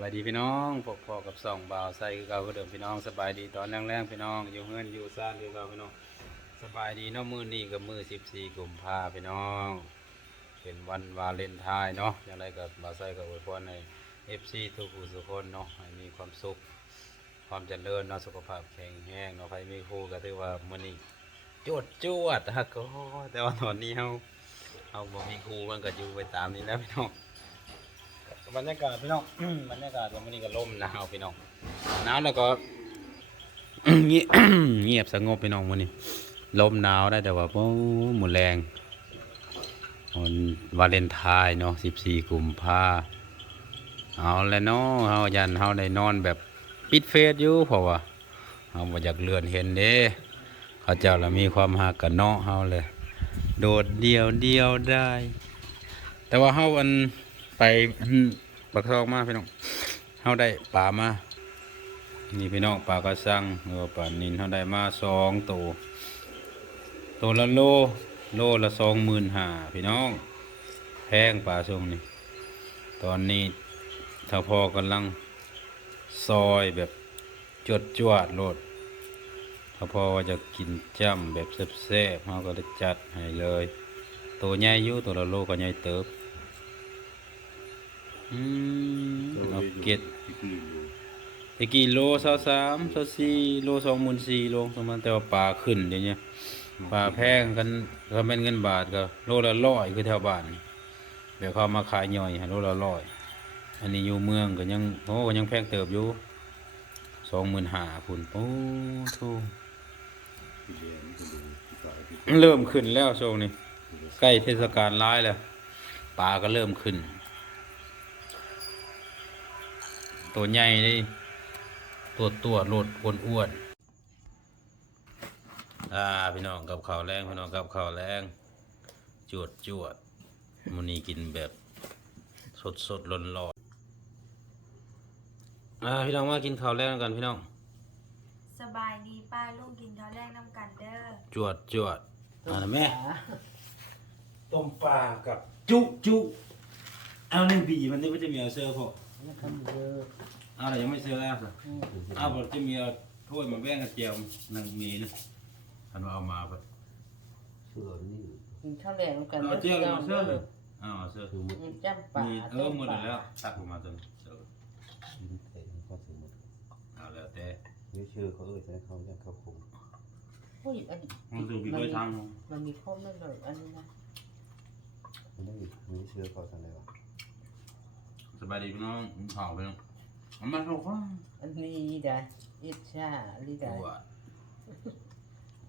บายดีพี่น้องพบพอกับสองบ่าวใส่คือเก่าคือเดิมพี่น้องสบายดีตอนแรงๆพี่น้องอยู่เฮือนอยู่ซ่านคือเก่าพี่น้องสบายดีเนาะมือนี้กับมื้อ14กุมภาพี่น้องเป็นวันวาเลนไทน์เนาะอย่างไรกับบ่าวใส่กับอวยพรใน FC ทุกผู้ทุกคนเนาะให้มีความสุข ความเจริญเนาะสุขภาพแข็งแรงเนาะใครมีครูก็ถือว่ามือนี้จวดจวดฮะก็แต่ว่าตอนนี้เฮาเฮาบ่มีครูมันก็อยู่ไปตามนี้แล้วพี่น้อง บรรยากาศพี่น้อง บรรยากาศวันนี้ก็ล่มหนาวพี่น้องหนาวแล้วก็เงียบเงียบสงบพี่น้องวันนี้ลมหนาวได้แต่ว่าโอ้หมุนแรงวันวาเลนไทน์เนาะ14กุมภาเอาแล้วเนาะเฮายันเฮาได้นอนแบบปิดเฟซอยู่เพราะว่าเฮาบ่อยากเลื่อนเห็นเด้เขาเจ้าละมีความฮักกันเนาะเฮาเลย โดดเดียวเดียวได้ แต่ว่าเฮาอัน ไปอันปักทองมาพี่น้องเฮาได้ปลามานี่พี่น้องปลากระสังหรือว่าปลานินเฮาได้มาสองตัวตัวละโลโลละสองหมื่นห้าพี่น้องแพงปลาช่วงนี้ตอนนี้ถ้าพอกำลังซอยแบบจดจวดโลดถ้าพอว่าจะกินจ้ำแบบแซ่บๆเฮาก็ได้จัดให้เลย ตัวใหญ่ยู่ตัวละโลก็ใหญ่เติบ อืมเอาเก็ดตะกี้โลสาวสามสาวสี่โลสองหมื่นสี่โลประมาณแต่ว่าปลาขึ้นเดี๋ยวนี้ปลาแพงกันถ้าเป็นเงินบาทก็โลละร้อยคือแถวบ้านนี่เดี๋ยวเขามาขายย่อยให้โลละร้อยอันนี้อยู่เมืองก็ยังโอ้ก็ยังแพงเติบอยู่สองหมื่นห้าพุ่นโอ้ทูเริ่มขึ้นแล้วโซงนี้ใกล้เทศกาลร้ายแล้วปลาก็เริ่มขึ้น ตัวใหญ่เลยตัวตัวโลดอ้วนอ้วนๆอ่าพี่น้องกับข้าวแรงพี่น้องกับข้าวแรงจวดจวดมันนี้กินแบบสดสดร้อนร้อนๆอ่าพี่น้องมากินข้าวแรงกันพี่น้องสบายดีป้าลูกกินข้าวแรกน้ำกันเด้อจวดจวดอ่านะแม่ต้มปลากับจุจุเอาหนึ่งปีมันนี่ไม่จะมีเอาเสื้อพอ เอาแต่ยังไม่เสื้อแล้วสิเอาบอกจะมีเอาถ้วยมาแบ่งกันเจียวนั่งมีนะท่านว่าเอามาแบบกินข้าวแรงกันเอาเจียวลงมาเสื้อเลยเอาเอาเสื้อจ้ำป่ามีเออหมดแล้วตักออกมาจนเสื้อเอาแล้วแต่ไม่เชื่อเขาเอ่ยใช้เขาอยากเข้าคงอุ้ยอันมันดูพี่เคยทมันมีข้อไม่เลยอันนี้นะไม่ได้ไม่เชื่อเขาทำอะไรวะำสบายดีพี่น้องผมเผาไปน้องเอา มาลูกว่าอันนี้ได้อิจฉาลีได้ตัว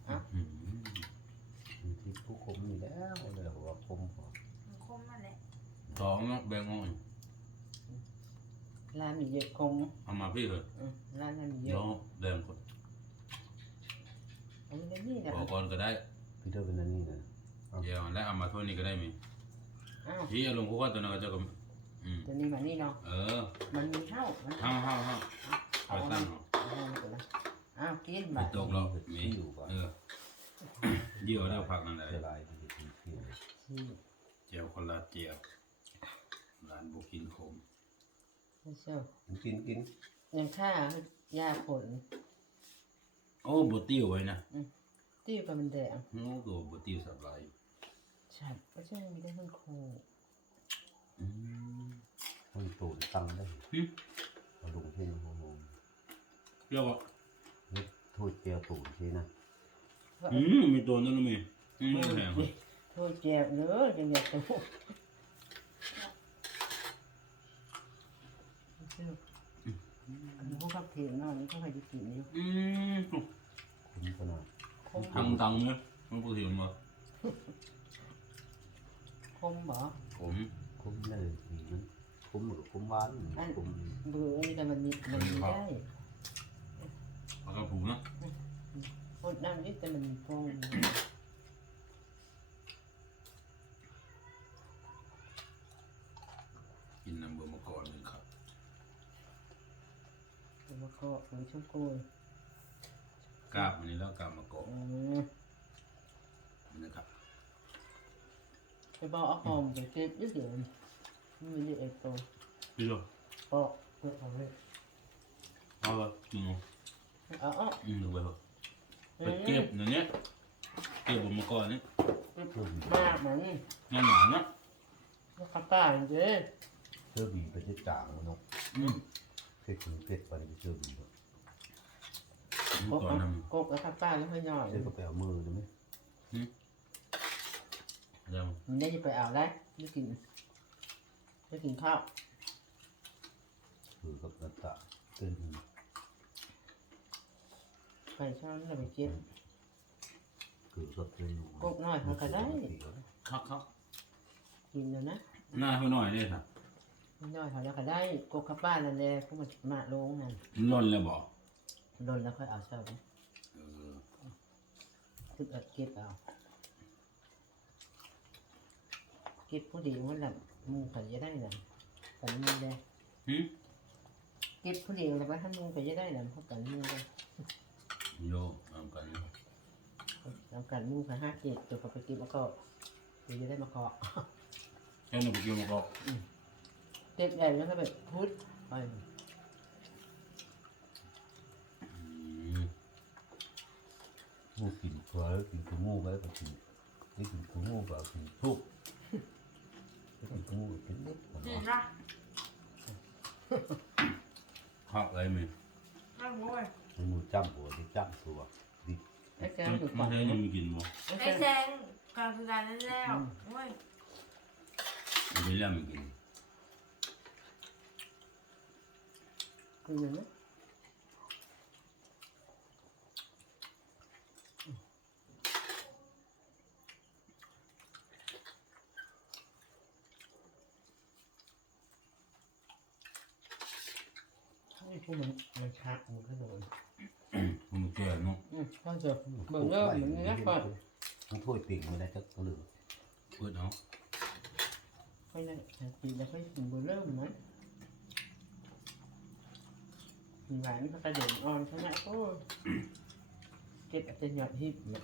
อะอืมมีที่ผู้คมมีแล้วเลยเหรอว่าคมพอมันคมมาแหละสองเนาะแบ่งอ่อนร้านมีเยอะคงเอามาพี่เลยร้านนั้นมีเยเดี๋ยอะวแบ่งคนอันนี้นี่นะขอก่อนก็ได้พี่เตอร์เป็นนั่นนี่นะเดี๋ยวแล้วเอามาถ้วยนี้ก็ได้มีอ้าวพี่เอาลงคุกตัวนั้นก็จะก็อืม ตัวนี้มานี่เนาะ เออมันมีข้าวมันเฮาเฮาเฮาไปตั้งเอาอ้าวกินไม่มาตกหรอกมีเออเดี่ยวแล้วพักนั่นแหละจะลายที่ที่ที่เจียวคนละเจียวร้านบุกินขมไม่เชื่อกินกินยังค่ายาผลโอ้บติ้วไว้นะที่กับมันแดงโอ้ตัวบติ้วสับไหลายฉัดก็ใช่มีได้ทั้งโคอืม มันตูนตังได้หึ เอาลงเพ่งโฮโฮเปรี้ยวอะนี่ทูดเจียวตูนใช่นะอืมมีตัวนั้นมั้ยอืมไม่แพงอะโทษแจ็บเนอะยังอยากจะอันนี้พวกขับเทียนเนาะนี่ก็เคยได้กินอยู่อืมคุ้มขนาดคมทำตังค์มั้ยมันพูดถึงมาคมบ่ผมคุ้มเลยมัน คุ้มหรือคุ้มหวานคุ้มเบื่อนี่แต่มันมีมันมีได้ปลากระผูนะพดน้ำนี่แต่มันมีฟองกินน้ำเบอร์มาก่อนเลยครับแล้วก็หอยชุบโกยกาบอันนี้แล้วกาบมาก่อนอืมนะครับไปบอกเอาหอมไปเก็บเยอะเดี๋ยว มันมีเยอะไอ้ตัวพี่โลปอกโกเอาเลยเอาละกินเอาเอาเอาอืมดูไปเถอะไปเก็บอย่างเนี้ยเก็บบนมะกอกนี่มากมันงานหนาเนาะแล้วข้าวป้าจริงเสื้อบีไปที่จ่างมันเนาะอืมเผ็ดถึงเผ็ดไปไปเสื้อบีเนาะๆกบก่อนนกบกับข้าวป้าแล้วค่อยย่อยเสื้อก็ไปเอามือได้ไหมำเดี๋ยวมันได้จะไปเอาได้ไม่กินไม่ กินข้าวคือกับนัตตาเต้นไปช้อนแล้วไปเก็บคือกับเต้นอยู่กบน้อยเขาก็ได้ครับครับกินแล้วนะหน้าเขาหน่อยเนี่ยครับน้อยเขาแล้วก็ได้กบข้าวป้านั่นแหละพวกมันมาลงนั่นมันร่นเลยบอกโดนแล้วค่อยเอาเช้าเออถึกเอาเก็บเอาเก็บผู้ดีมันละ มูเขาจะได้น่ะกันมูได้หึเก็บผู้ดีแล้วก็ท่านมูเขาจะได้น่ะเพราะกันมูได้โยเอากันแล้วกันมูเขาห้าเก็บตัวเขาไปเก็บแล้วก็เดี๋ยวจะได้มาเคาะแค่นั้นผมกินมะกอกเก็บใหญ่แล้วก็แบบพุดไปอืมงูกินเผือกินคืองูไว้ก็กินนี่กินคืองูก็กินทุกกิ นคืองูกินนิดเห็นปะหักอะไรมั้ยนั่งโว้ยงูจ้ำหัวที่จ้ำตัวดิไอ้แกงอยู่มัก่อนนใช่ยังมีกินบ่ไอ้ไอ้แกแซงงการคือการนั่นแล้วโว้ยมันไม่แล้วมีกินคืออย่างนี้นี่ พวกมันมันชักมันก็โดนมันแก่เนาะอืมก็จะเบิ่งเริ่มเหมือนนี้นะก่อนมันถ้วยติ่งมันได้จักเหลือเปิดเอาค่อยนั่นกินแล้วค่อยกินเบิ่งเริ่มมันหวานก็กระเด็นอ่อนขนาดโอ้เก็บแต่หยอดฮิปเนี่ย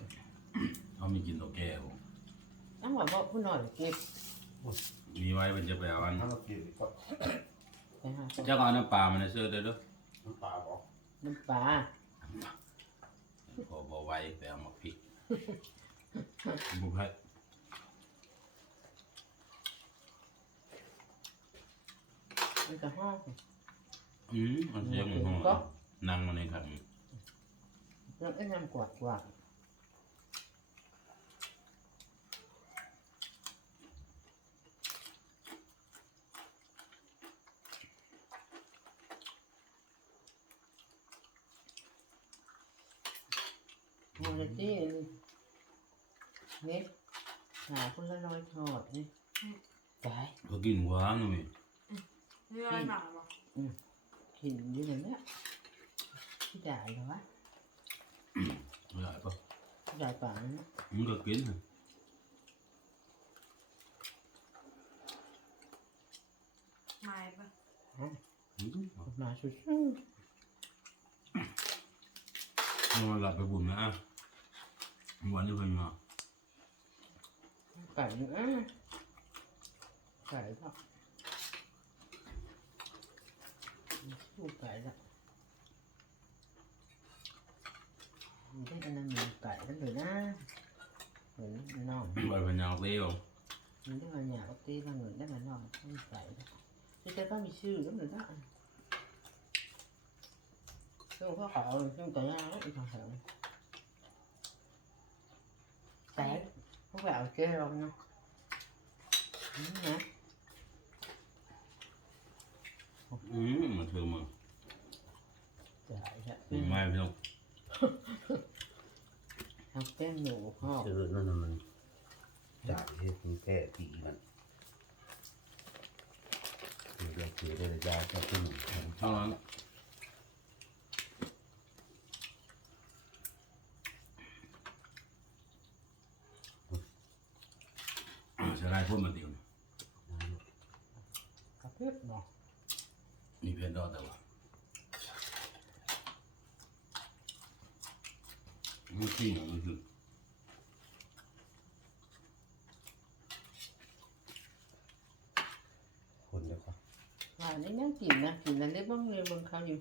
เขามีกินตัวแก่บ่ต้องบอกว่าผู้หน่อยเก็บมีไว้มันจะไปเอาอันถ้าเรากินก็ไปหาเจ้าก็เอาน้ำปลามันในเสื้อได้ด้วย น้ำปลาบอกน้ำปลาพอบ่ไว้ไปเอามาพริกบุพให้มันจะห้องอืมมันเสียงมันห้องนั่งมาในขันแล้วก็นำกวาดก วาดมันจะที่นี่หาคนละน้อยทอดนี่ตายก็กินหวานหน่อยเรื่องอะไรหนักปะกินอยู่เลยเนี่ยที่จ่ายเหรอวะไม่ได้ปะที่จ่ายป่าเนี่ยมันก็กินนะไม่ปะอืมมาสุดนอนหลับไปบุญนะอะวันนี้เพิ่งมาๆไก่เนี่ยอะไก่ก็สู้ไก่ละมันได้อันนั้นมันไก่กันเลยนะเหมือนน้องวันเป็นยาวเลี้ยวมันได้มาหยาบ ตีมาเหมือนได้มาน้องมันไก่ละแต่ก็มีชื่อแล้วเหมือนกันซึ่งเขาขาวซึ่งไก่ย่างอีกทางแถวแต่ พวกแบบเจ๊ลงเนาะนี่นะอืมมันเธอมึงจ่ายละมีไม้พี่น้อง ทำแก้มหนูพ่อ เจอนั่นน่ะมันจ่ายให้คุณแก้ปีมันคือเรื่องคือได้ระยะก็ขึ้น เท่านั้นใช้ได้พ่นมาเดียว กระเพื่อมเนาะ มีเพชรดอกแต่ว่ามันขี้งมันคือคนเดียวก็เอว่านี่ยังกินนะกินนั่นได้บ้างเลยบางเขาอยู่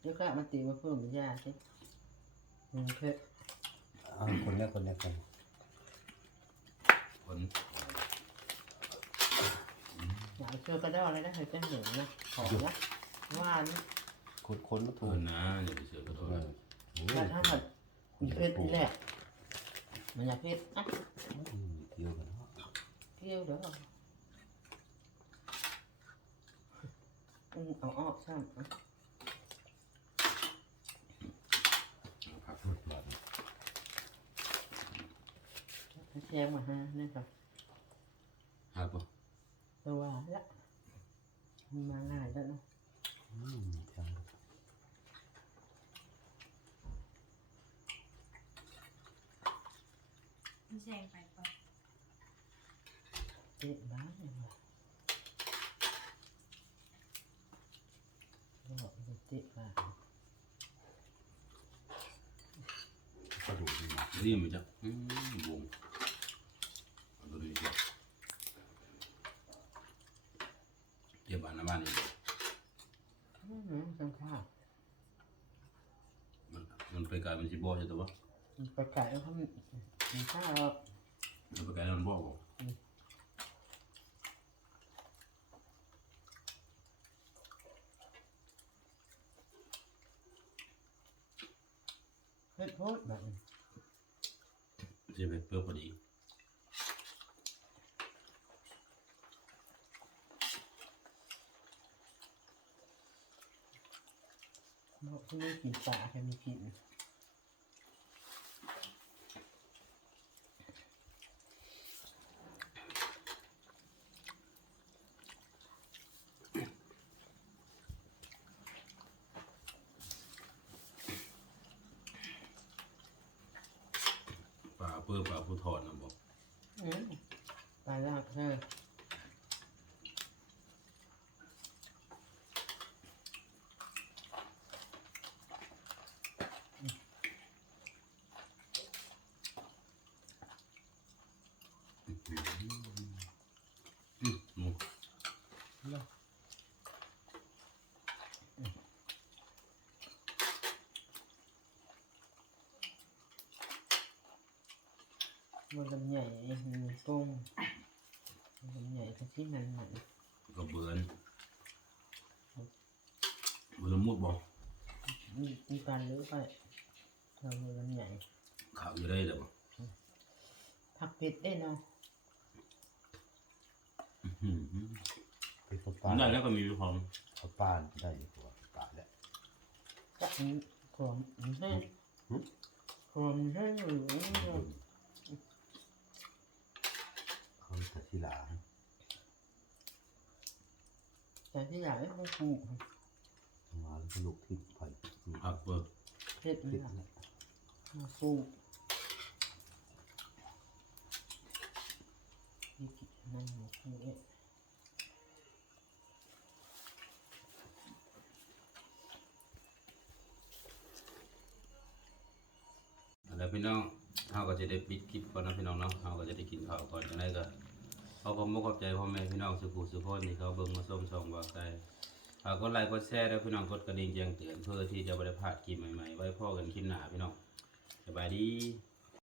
เดี๋ยวก็เอามาตีมาเพิ่มเป็นยาสิอืมเพื่อเอาคนแรกคนแรกกันคนอยากเอาเชื่อกระดอกเลยนะเฮ้ยจะเหนียวนะหอมนะ หวานนะคนคนมาเอถูกอนะอย่าไปเสือกกระโดดถ้าถ้าแบบมีเพชรนี่แหละมันอยากเพชรอะเที่ยวกันเนาะเที่ยวเด้ออืมเอาออกช่างอะครับสุดยอดถ้าแชงมาฮะนี่ครับครับผมตัวว่าละมันมาง่ายแล้วเนาะ อืมใช่ พี่แซงไปก่อนเจ็บบ้านเลยว่ะบอกเลยเจ็บบ้านกระดูกดีนะนี่มันจะอืมวงเอาตัวนี้ก่อนเดี๋ยวบ้านหน้าบ้านนี่อืมจังค่ะมันมันไปไกลมันสิบ่ใช่ตัววะไปไก่แล้วเขา มีข้าวมันไปไกลแล้วมันบ่บ่เฮ็ดโพดแบบนี้สิไปเพิ่มพอดีบอกที่ไม่กินปลาแค่มีกินปลาเพิ่มปลาผู้ ทอดนะบอก อืมตายแล้วใช่มหนู มันลำใหญ่มันกุ้งมันลำใหญ่กะทิมันมันก็เบือนเบือนมุดบ่มีมีปลาเลือไปเรามันลำใหญ่ข้าวอยู่ได้เด้อบ่ผักเผ็ดได้เนาะอืมไปสปาได้แล้วก็มีพร้อมสปาได้อยู่ตัวปลาแล้วจะมีขวมแห้งขวมแห้งหรือ เขา แต่ที่หลาแต่ที่อยากให้มันผูกมาแล้วก็ลูกที่ไผ่ผักเบิกเผ็ดติดนี่แล้วมาผูกนี่กินนั่งหมูผูกเอ๊ะแล้วพี่น้องเฮาก็จะได้ปิดคลิปก่อนนะพี่น้องเนาะเฮาก็จะได้กินข้าวก่อนจังไดก็ เอาความบ่ขอบใจพ่อแม่พี่น้องสุขุสุขคนที่เขาเบิ่งมาส้มส่องบ่ใจฝากกดไลค์กดแชร์แล้วพี่น้องกดกระดิ่งแจ้งเตือนเพื่อที่จะบริพลาดคลิปใหม่ๆ ไว้พ่อกันคลิปหน้าพี่น้องสบายดี